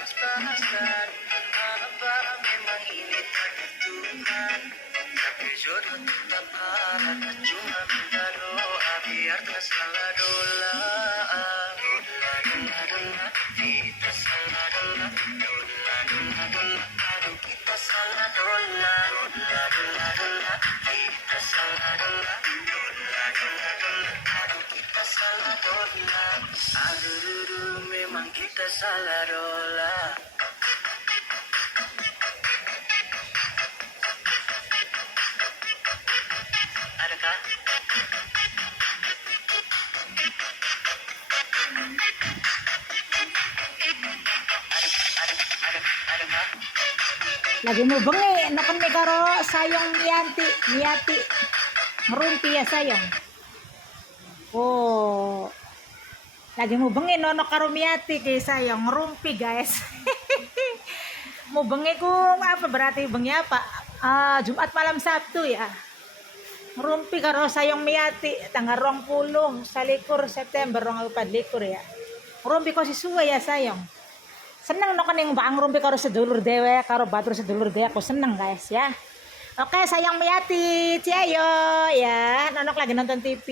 Paspasan, haba memang ini perhitungan. Tapi jodoh tetap ada, cuma minta doa biar tak salah dola. Dola, dola, dola, kita salah dola. Dola, dola, dola, aduh kita salah dola. Dola, dola, dola, kita salah dola. Dola, dola, dola, aduh kita salah dola. Aduh, memang kita salah dola. Adakah? Adakah? Lagi mo bengi, nakan ni karo sayong miyati. Ngerumpi ya sayong. Oh, lagi mo bengi no karo miyati kay sayong ngerumpi guys. Mo bengi kung apa berarti bengi apa? Jumat malam Sabtu ya. Ngerumpi karo sayong miyati tanggal 20 sa likur September 2024 ya. Ngerumpi ko si suwa ya sayong. Senang no kaning baang rumpi karo sedulur dewe karo batur sedulur dewe aku seneng guys ya. Oke sayang Miyati Ciayo ya nonok lagi nonton TV.